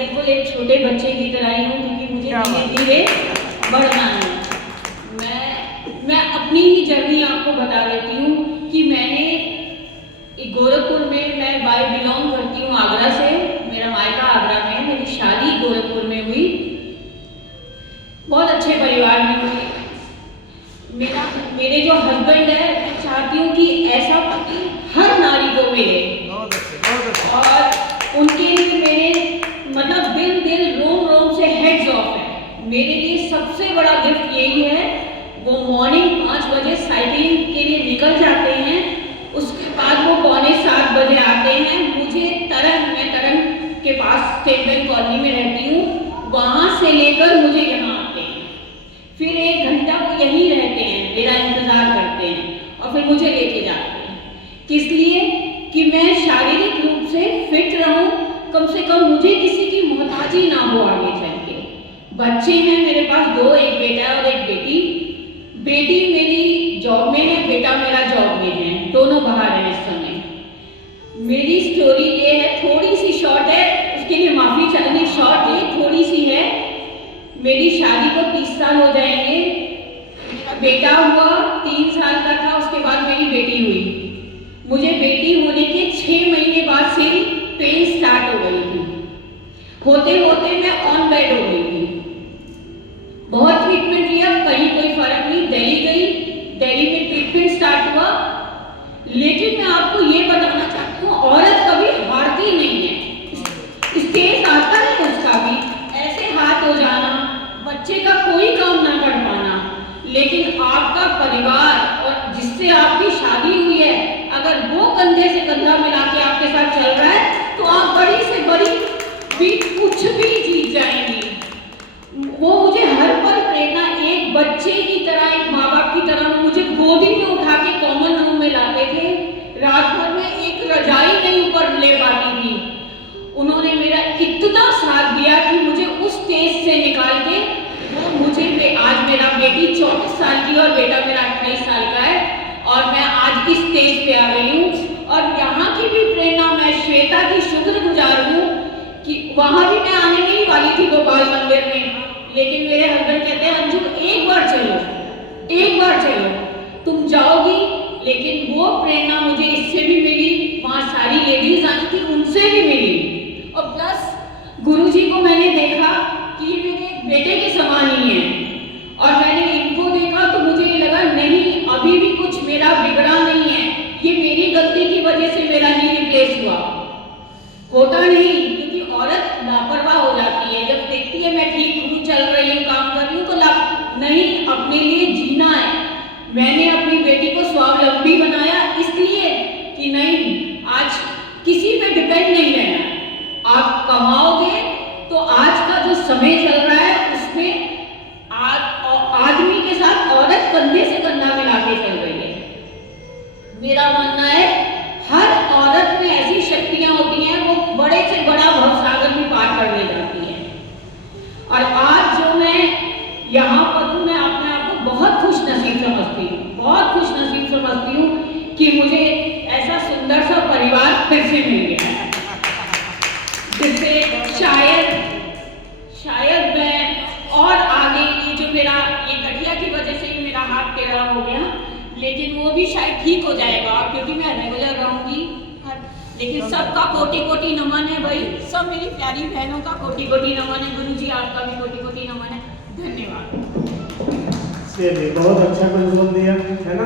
बिल्कुल एक छोटे बच्चे की तरह ही हूँ, क्योंकि मुझे धीरे धीरे बढ़ना है। मैं अपनी ही जर्नी आपको बता देती हूँ कि मैंने गोरखपुर में, मैं बाय बिलोंग करती हूँ आगरा से, मेरा मायका आगरा में, मेरी शादी गोरखपुर में हुई, बहुत अच्छे परिवार में हुई। मेरे जो हस्बैंड है, मैं चाहती हूँ कि ऐसा पति हर नारी को मिले, और उनके लिए मेरे मतलब दिल रोम रोम से हेड्स ऑफ है। मेरे लिए सबसे बड़ा गिफ्ट यही है, वो मॉर्निंग 5 बजे साइकिलिंग के लिए निकल जाते हैं, उसके बाद वो 6:45 बजे आते हैं। मुझे मैं तरंग के पास स्टेट बैंक कॉलोनी में रहती हूँ, वहाँ से लेकर मुझे यहाँ आते हैं, फिर 1 घंटा वो यहीं रहते हैं, मेरा इंतजार करते हैं, और फिर मुझे लेके जाते हैं। किस लिए? कि मैं शारीरिक रूप से फिट रहूं, कम से कम मुझे किसी की मोहताजी ना हो आगे चल के। बच्चे हैं मेरे पास 2, एक बेटा और एक बेटी। बेटी मेरी जॉब में है, बेटा मेरा जॉब में है, दोनों बाहर हैं इस समय। मेरी स्टोरी ये है, थोड़ी सी शॉर्ट है, उसके लिए माफी चाहती, शॉर्ट ये थोड़ी सी है। मेरी शादी को 30 साल हो जाएंगे, मेरा बेटा हुआ 3 साल का था, उसके बाद मेरी बेटी हुई। मुझे बेटी होने के 6 महीने बाद से पेन स्टार्ट हो गई थी, होते होते मैं ऑन बेड हो गई थी। बहुत ट्रीटमेंट लिया, कहीं कोई फर्क नहीं, दिल्ली गई, दिल्ली में ट्रीटमेंट स्टार्ट हुआ। लेकिन मैं आपको ये बताना चाहती हूँ, औरत कभी हारती नहीं है, स्टेज आता है उसका भी, ऐसे हाथ हो जाना, बच्चे का कोई काम ना कर पाना, लेकिन आपका परिवार और जिससे आपकी शादी हुई है, अगर वो कंधे से कंधा मिला के आपके साथ चल रहा है, तो आप बड़ी से बड़ी भी कुछ भी जीत जाएंगी। वो मुझे हर पल प्रेरणा, एक बच्चे की तरह, एक माँ बाप की तरह मुझे गोदी में उठा के कॉमन रूम में लाते थे। रात भर में एक रजाई नहीं ऊपर ले पाती थी। उन्होंने मेरा इतना साथ दिया कि मुझे उस स्टेज से निकाल के वो मुझे आज मेरा बेटी 24 साल की और बेटा मेरा 28 साल का है, और मैं आज की स्टेज पे आ गई हूँ। और यहाँ की भी प्रेरणा, मैं श्वेता की शुक्रगुजार हूँ कि वहाँ भी मैं आने नहीं वाली थी गोपाल मंदिर में, लेकिन मेरे हस्बैंड कहते हैं अंजू एक बार चलो, तुम जाओगी। लेकिन वो प्रेरणा मुझे इससे भी मिली, वहाँ सारी लेडीज आई थी, उनसे भी मिली, और प्लस गुरुजी को मैंने देखा कि ये मेरे बेटे के समान ही है, और मैंने इनको देखा तो मुझे ये लगा नहीं, अभी भी कुछ मेरा बिगड़ा नहीं है, ये मेरी गलती की वजह से मेरा नी रिप्लेस हुआ। होता नहीं, क्योंकि औरत लापरवाह हो जाती है, जब देखती है मैं ठीक हूँ, चल रही हूँ, काम कर रही हूँ, तो नहीं, अपने लिए जीना है। मैंने अपनी बेटी को स्वावलंबी बनाया, इसलिए कि नहीं, आज किसी पे डिपेंड नहीं रहना। आप कमाओगे तो आज का जो समय चल रहा है उसमें आदमी के साथ औरत कंधे से कंधा मिला के चल रही है। मेरा मानना है हर औरत में ऐसी शक्तियां होती हैं, वो बड़े से बड़ा भवसागर भी पार करने जाती है। और आज जो मैं यहाँ पर हूँ, मैं अपने आप को बहुत खुश नसीब समझती हूँ, कि मुझे ऐसा सुंदर सा परिवार फिर से मिल गया है, जिससे शायद मैं और आगे, ये जो मेरा ये गठिया की वजह से ही मेरा हाथ टेढ़ा हो गया, लेकिन वो भी शायद ठीक हो जाएगा, क्योंकि मैं रेगुलर रहूंगी। लेकिन सबका कोटि कोटि नमन है भाई, सब मेरी प्यारी बहनों का कोटि कोटि नमन है, गुरुजी आपका भी कोटि कोटि नमन है। धन्यवाद। बहुत अच्छा कंट्रोल दिया है ना,